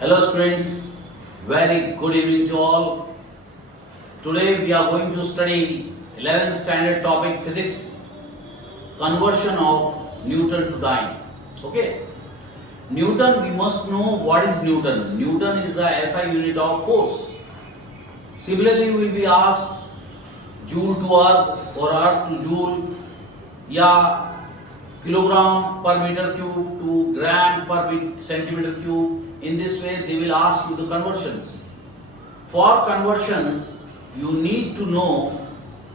Hello students, very good evening to all. Today we are going to study 11th standard topic physics, conversion of Newton to dyne. Okay, Newton, we must know what is Newton. Newton is the SI unit of force. Similarly, you will be asked joule to earth or earth to joule या kilogram per meter cube to gram per centimeter cube. In this way, they will ask you the conversions. For conversions, you need to know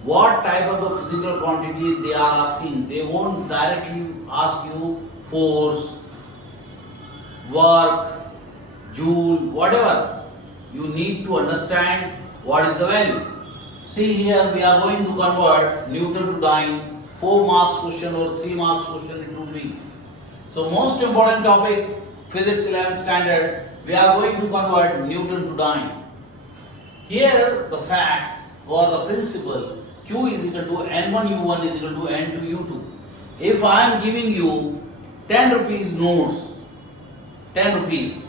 what type of the physical quantity they are asking. They won't directly ask you force, work, joule, whatever. You need to understand what is the value. See here, we are going to convert Newton to dyne. 4 marks question or 3 marks question it would be. So most important topic, physics 11th standard, we are going to convert Newton to dyne. Here the fact or the principle, Q is equal to N1 U1 is equal to N2 U2. If I am giving you 10 rupees notes, 10 rupees,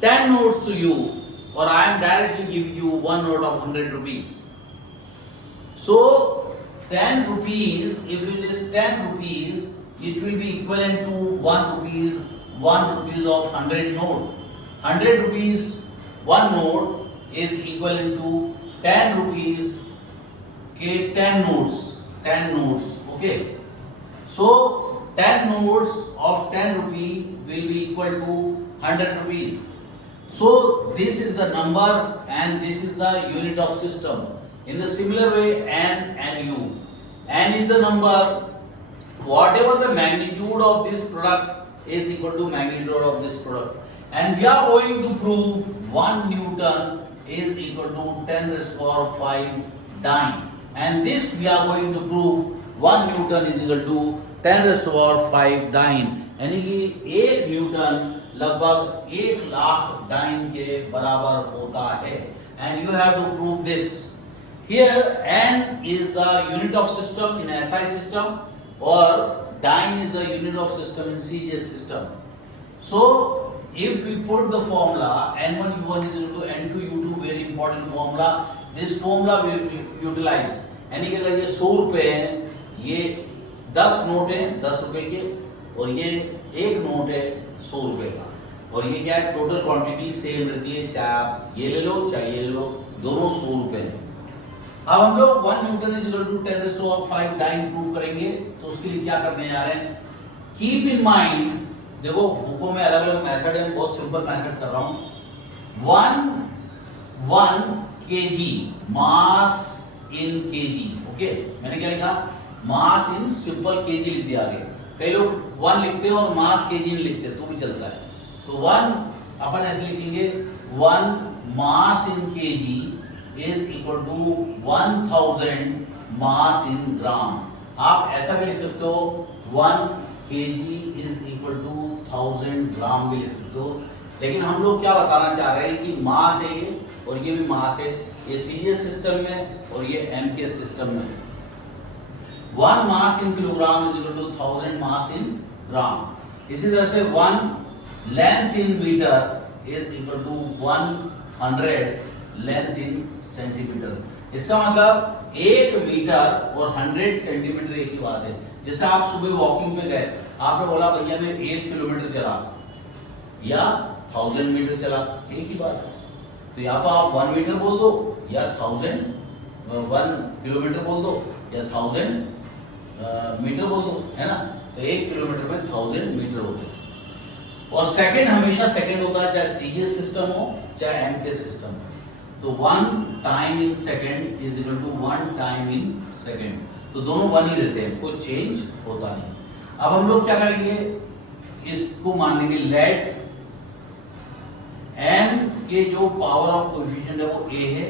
10 notes to you, or I am directly giving you one note of 100 rupees. So 10 rupees, if it is 10 rupees, it will be equivalent to 1 rupees of 100 note. 100 rupees, 1 note is equivalent to 10 rupees, okay, 10 notes, okay. So 10 notes of 10 rupee will be equal to 100 rupees. So this is the number and this is the unit of system. In the similar way, N and U. N is the number, whatever the magnitude of this product is equal to magnitude of this product. And we are going to prove 1 Newton is equal to 10 raised to power 5 dyne. And this we are going to prove 1 Newton is equal to 10 raised to power 5 dyne. यानी कि 1 Newton लगभग 1 lakh dine के बराबर होता है. And you have to prove this. Here N is the unit of system in SI system or dyne is the unit of system in CGS system. So if we put the formula N1 U1 is equal to N2 U2, very important formula. This formula we will utilize. यानी कि अगर ये 100 रुपए हैं, ये 10 note हैं 10 रुपए के और ये एक नोट है 100 रुपए का और ये क्या है टोटल क्वांटिटी सेम रहती है, चाहे आप ये ले लो चाहे ये ले लो, दोनों 100 रुपए हैं. अब हम लोग 1 newton is equal to 10 raise to 5 dyne prove करेंगे. तो उसके लिए क्या करने जा रहे हैं, कीप इन माइंड, देखो बुकों में अलग अलग मेथड है, बहुत सिंपल मेथड कर रहा हूं. 1 kg मास इन केजी. ओके, मैंने क्या लिखा, मास इन सिंपल केजी लिख दिया आगे. कई लोग 1 लिखते हैं और मास केजी नहीं लिखते, तो भी चलता है. तो 1 अपन ऐसे लिखेंगे, 1 mass in KG is equal to 1000 mass in gram. आप ऐसा भी लिख सकते हो 1 kg is equal to 1000 ग्राम भी लिख सकते हो. लेकिन हम लोग क्या बताना चाह रहे हैं कि मास है ये और ये भी मास है, ये सीजीएस सिस्टम में और ये एमकेएस सिस्टम में. 1 mass in kilogram is equal to 1000 mass in gram. इसी तरह से 1 length in metre is equal to 100 length in centimetre. इसका मतलब 1 मीटर और 100 सेंटीमीटर एक ही बात है. जैसे आप सुबह वॉकिंग पे गए, आपने बोला भैया मैं 1 किलोमीटर चला या 1000 मीटर चला, एक ही बात है. तो या तो आप 1 मीटर बोल दो या 1 किलोमीटर बोल दो या 1000 मीटर बोल दो, है ना. तो 1 किलोमीटर में 1000 मीटर होते हैं. और सेकंड हमेशा सेकंड होता है, चाहे सीजीएस सिस्टम हो चाहे एमकेएस सिस्टम हो. तो 1 time in second is equal to 1 time in second. तो दोनों 1 ही रहते हैं, कोई चेंज होता नहीं. अब हम लोग क्या करेंगे, इसको मान लेंगे लेट m के जो पावर ऑफ कोएफिशिएंट है वो a है,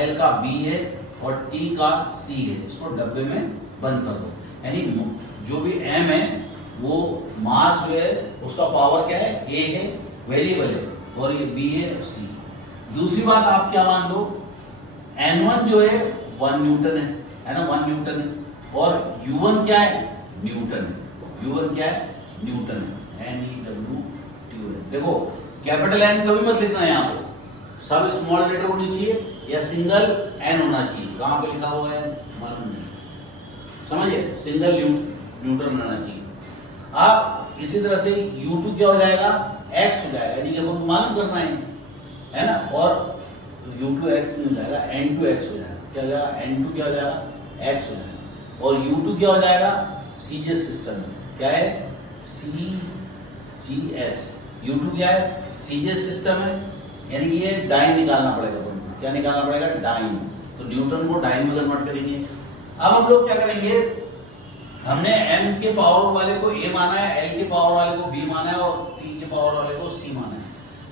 l का b है और t का c है. इसको डब्बे में बंद कर दो. यानी जो भी m है वो मास जो है उसका पावर क्या है, a है, वेरिएबल है, और ये b है और c. दूसरी बात आप क्या मान लो, N1 जो है 1 न्यूटन है ना, 1 न्यूटन है. और U1 क्या है, न्यूटन है. U1 क्या है, न्यूटन है. NEWTON. देखो कैपिटल एन कभी मत लिखना है यहाँ पे, सब स्मॉल लेटर होनी चाहिए या सिंगल एन होना चाहिए। कहाँ पे लिखा हुआ है मालूम नहीं, समझिए, सिंगल न्यूटन रहना चाहिए। अब इसी तरह से U2 क्या हो जाएगा, x हो जाएगा, यानी कि हमको मालूम करना है ना, और U2 x नहीं हो जाएगा, N2 x हो जाएगा। क्या हो जाएगा, N2 क्या हो जाएगा, x हो जाएगा, और U2 क्या हो जाएगा, सीजीएस सिस्टम में क्या है, CGS। U2 क्या है, सीजीएस सिस्टम है, यानी ये डाइन निकालना पड़ेगा तुमको। क्या निकालना पड़ेगा, डाइन। तो न्यूटन को डाइन में कन्वर्ट करेंगे। अब हम लोग क्या करेंगे, हमने m के पावर वाले को a माना है, l के पावर वाले को b माना है और t के पावर वाले को c माना है।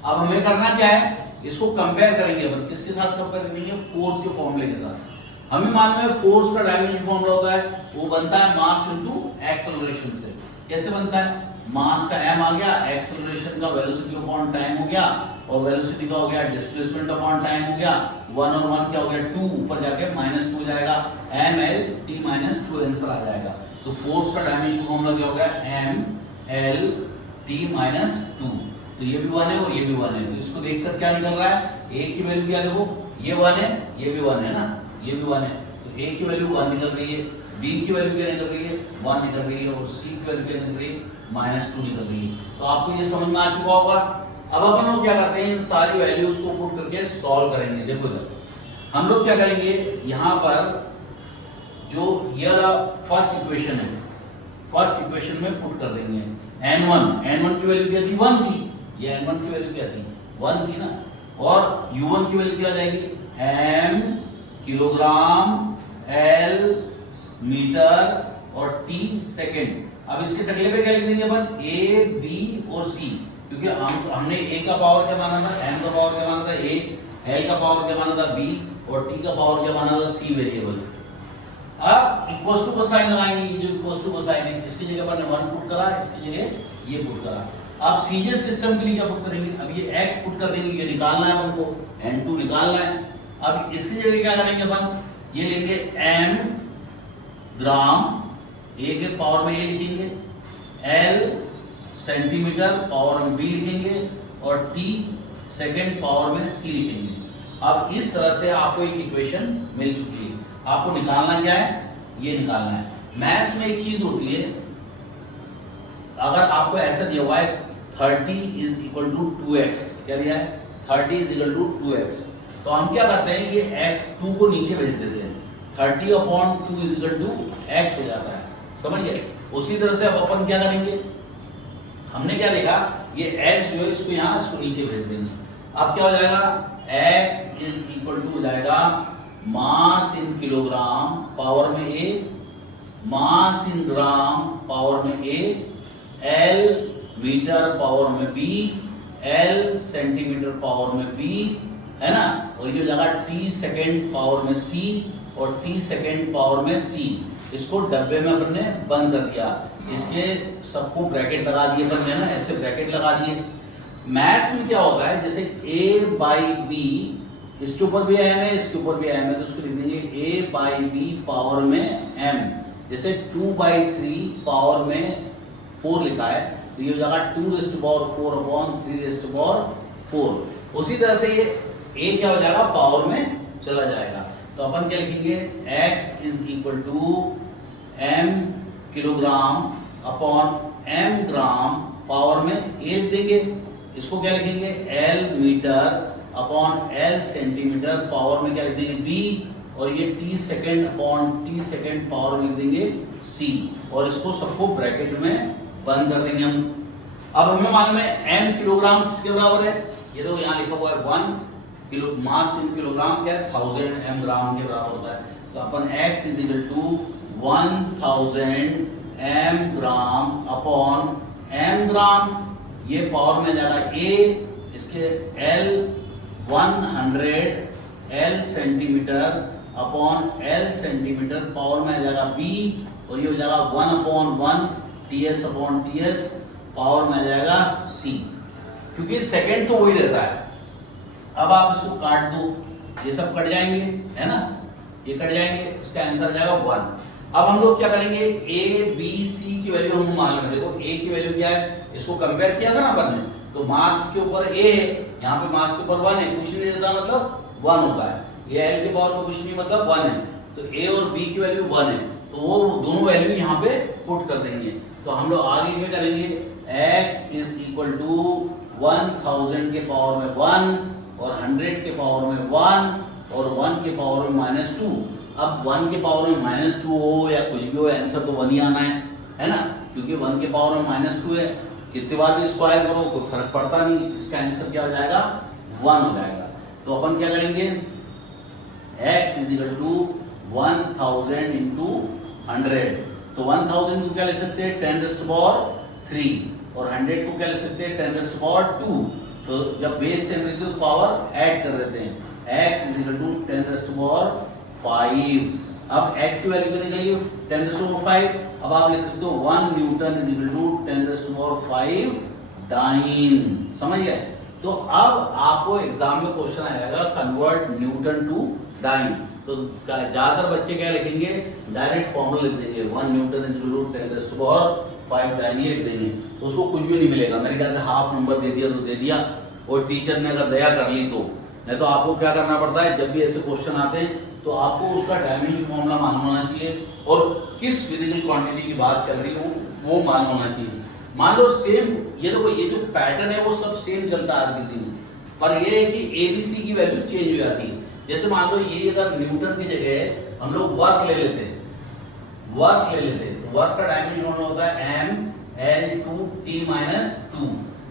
अब हमें करना क्या है, इसको कंपेयर करेंगे। अपन किसके साथ कंपेयर करेंगे, फोर्स के फॉर्मूले के साथ। हमें मालूम है फोर्स का डायमेंशन फॉर्मूला होता है, वो बनता है मास इनटू एक्सेलरेशन से। कैसे बनता है, मास का m आ गया, एक्सेलरेशन का वेलोसिटी अपॉन टाइम हो गया, और वेलोसिटी का हो गया डिस्प्लेसमेंट अपॉन टाइम हो गया, 1 और 1 क्या हो गया 2, ऊपर जाके -2 हो जाएगा, ml t - 2 आंसर आ जाएगा। तो फोर्स का डायमेंशन फॉर्मूला क्या हो गया, ml t - 2। तो ये भी 1 है और ये भी 1 है, तो इसको देखकर क्या निकल रहा है, a की वैल्यू क्या, देखो ये 1 है, ये भी 1 है ना, ये भी 1 है, तो a की वैल्यू 1 निकल रही है, b की वैल्यू क्या निकल रही है, 1 निकल रही है, और c की वैल्यू क्या निकल रही है, -2 निकल रही है। तो आपको ये समझ में आ चुका होगा। अब अपन लोग क्या करते हैं, इन सारी वैल्यूज को पुट करके सॉल्व करेंगे। देखो इधर हम लोग क्या करेंगे, यहाँ पर जो ये फर्स्ट इक्वेशन है, फर्स्ट इक्वेशन में पुट कर देंगे n1 की वैल्यू क्या थी, 1 थी, ये n1 की वैल्यू क्या थी, 1 थी ना, और u1 की वैल्यू क्या आ जाएगी, m किलोग्राम, l मीटर और t सेकंड। अब इसके टकले पे क्या लिख देंगे अपन, a b और c, क्योंकि हमने a का पावर क्या माना था, m का पावर क्या माना था a, l का पावर क्या माना था b, और t का पावर क्या माना था c वेरिएबल। अब इक्वल्स टू का साइन लगाएंगे, ये जो इक्वल्स टू का साइन है, इसकी जगह पर 1 पुट करा, इसकी जगह ये पुट करा। अब सीजीएस सिस्टम के लिए क्या पुट करेंगे, अब ये x पुट कर देंगे, ये निकालना है अपन को, n2 निकालना है। अब इसकी जगह क्या करेंगे अपन, ये लेंगे m ग्राम, a के पावर में a लिखेंगे, l सेंटीमीटर पावर में b लिखेंगे, और t सेकंड पावर में c लिखेंगे। अब इस तरह से आपको एक इक्वेशन मिल चुकी है। आपको निकालना क्या है, ये निकालना है। मैथ्स में एक चीज होती है, अगर आपको ऐसा दिया हुआ है 30 इज इक्वल टू 2x, क्या दिया है, 30 इज इक्वल टू 2x, तो हम क्या करते हैं, ये x 2 को नीचे भेज देते हैं, 30 upon 2 is equal to x हो जाता है, समझ गए। उसी तरह से अब अपन क्या करेंगे, हमने क्या देखा, ये x जो है इसको यहाँ, इसको नीचे भेज देंगे। अब क्या हो जाएगा, x इज इक्वल टू हो जाएगा मास इन किलोग्राम पावर में a, mass in gram power में a, l मीटर पावर में b, l सेंटीमीटर पावर में b, है ना, और ये जगह t सेकंड पावर में c और t सेकंड पावर में c। इसको डब्बे में अपन ने बंद कर दिया, इसके सबको ब्रैकेट लगा दिए अपन ने ना, ऐसे ब्रैकेट लगा दिए। मैथ्स में क्या होता है, जैसे a बाई b, इसके ऊपर भी m है, इसके ऊपर भी m है, तो उसको लिख देंगे a बाई b पावर में m। जैसे 2/3 पावर में 4 लिखा है, तो ये हो जाएगा 2⁴ अपॉन 3⁴। उसी तरह से ये a क्या हो जाएगा, पावर में चला जाएगा। तो अपन क्या लिखेंगे, x is equal to m kilogram upon m gram power में a देंगे। इसको क्या लिखेंगे, l metre upon l centimetre power में क्या लिख देंगे b, और ये t second upon t second power में लिख देंगे c, और इसको सबको ब्रैकेट में बंद कर देंगे हम। अब हमें मालूम है m किलोग्राम किसके बराबर है, ये तो यहाँ लिखा हुआ है 1 किलो, मास इन किलोग्राम क्या है 1000 m ग्राम के बराबर होता है। तो अपन x is equal to 1000 m gram upon m gram, ये पावर में जाएगा a, इसके l 100 l centimetre upon l centimetre power में आ जाएगा b, और ये हो जाएगा 1/1 ts अपॉन ts पावर में आ जाएगा c, क्योंकि सेकंड तो वही रहता है। अब आप इसको काट दो, ये सब कट जाएंगे, है ना, ये कट जाएंगे, इसका आंसर आ जाएगा 1। अब हम लोग क्या करेंगे, a b c की वैल्यू हमें मालूम है। देखो a की वैल्यू क्या है, इसको कंपेयर किया था ना अपन ने, तो मास के ऊपर ए है, यहाँ पे मास के ऊपर 1 है, कुछ नहीं देता मतलब 1 होता है, ये एल के पावर में कुछ नहीं मतलब 1 है, तो ए और बी की वैल्यू 1 है, तो वो दोनों वैल्यू यहाँ पे पुट कर देंगे। तो हम लोग आगे क्या करेंगे, x इज इक्वल टू 1000 के पावर में 1 और 100 के पावर में 1 और 1 के पावर में -2। अब 1 के पावर में -2 हो या कुछ भी हो, आंसर तो 1 ही आना है ना, क्योंकि 1 के पावर में -2 है, कितनी बार भी स्क्वायर करो कोई फर्क पड़ता नहीं, इसका आंसर क्या हो जाएगा 1 हो जाएगा। तो अपन क्या करेंगे, x is equal to 1000 into 100, तो 1000 को क्या लिख सकते हैं 10⁻³ और 100 को क्या लिख सकते हैं 10⁻²। तो जब बेस से मिलती है तो पावर ऐड कर देते हैं, x इज इक्वल टू 10⁻5। अब x की वैल्यू कितनी चाहिए 10⁻5, अब आप लिख सकते हो 1 newton is equal to 10⁻5 dyne, समझ गए। तो अब आपको एग्जाम में क्वेश्चन आएगा कन्वर्ट न्यूटन टू डाइन, तो ज्यादातर बच्चे क्या लिखेंगे डायरेक्ट फॉर्मूला लिख देंगे 1 newton is equal to 10⁻5 dyne ये लिख देंगे, तो उसको कुछ भी नहीं मिलेगा, मेरे ख्याल से हाफ नंबर दे दिया तो दे दिया, और टीचर ने अगर दया कर ली तो। नहीं तो आपको क्या करना पड़ता है, जब भी ऐसे क्वेश्चन आते हैं तो आपको उसका डायमेंशन फॉर्मूला मालूम होना चाहिए और किस फिजिकल क्वांटिटी की बात चल रही हो वो मालूम होना चाहिए। मान लो सेम ये देखो, ये जो पैटर्न है वो सब सेम चलता है हर किसी में, पर ये है कि एबीसी की वैल्यू चेंज हो जाती है। जैसे मान लो ये अगर न्यूटन की जगह हम लोग वर्क ले लेते हैं, तो वर्क का डायमेंशन होता है m L/2t-2,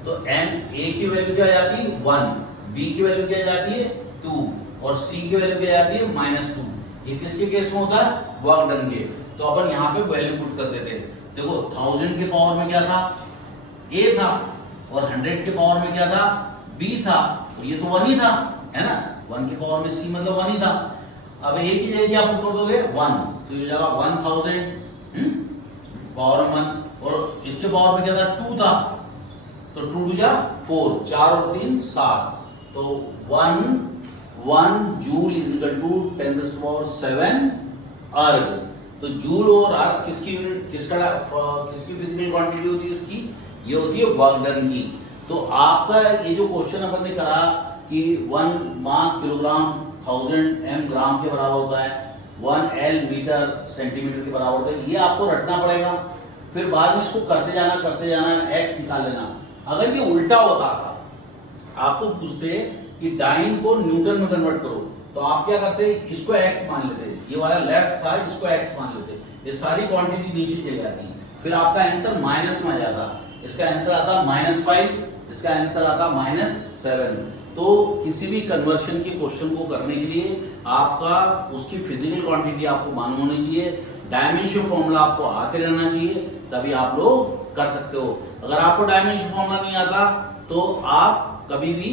तो m a की वैल्यू क्या आ जाती है 1, b की वैल्यू क्या आ जाती है 2 और c की वैल्यू क्या आ जाती है -2। ये किसके केस में होता है, वर्क डन के। तो अपन यहाँ पे वैल्यू पुट कर देते हैं, देखो 1000 के पावर में क्या था a था और 100 के पावर में क्या था b था, तो ये तो 1 ही था, है ना, 1 के पावर में c मतलब 1 ही था। अब a की जगह क्या पुट कर दोगे 1, तो ये जाएगा 1000 पावर में 1 और इसके पावर में क्या था 2 था, तो 2 2 जा 4, 4 और 3 7, तो 1 जूल इज इक्वल टू 10⁻7 अर्ग। तो जूल और अर्ग किसकी यूनिट, किसकी फिजिकल क्वांटिटी होती है, इसकी ये होती है वर्क डन की। तो आपका ये जो क्वेश्चन अपन ने करा कि 1 मास किलोग्राम 1000 m ग्राम के बराबर होता है, 1 L मीटर सेंटीमीटर के बराबर होता है, ये आपको रटना पड़ेगा, फिर बाद में इसको करते जाना x निकाल लेना। अगर ये उल्टा होता, आपको पूछते कि डाइन को न्यूटन में कन्वर्ट करो, तो आप क्या करते, इसको x मान लेते, ये वाला लेफ्ट था इसको x मान लेते, ये सारी क्वांटिटी नीचे चली जाती, फिर आपका आंसर माइनस में आ जाता, इसका आंसर आता -5, इसका आंसर आता -7। तो किसी भी कन्वर्शन के क्वेश्चन को करने के लिए आपका उसकी फिजिकल क्वांटिटी आपको मालूम होनी चाहिए, डायमेंशन फॉर्मूला आपको आते रहना चाहिए, तभी आप लोग कर सकते हो। अगर आपको डायमेंशन फॉर्मूला नहीं आता तो आप कभी भी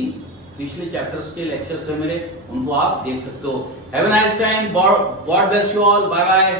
पिछले चैप्टर्स के लेक्चर्स थे मेरे, उनको आप देख सकते हो। Have a nice time, God bless you all, bye bye.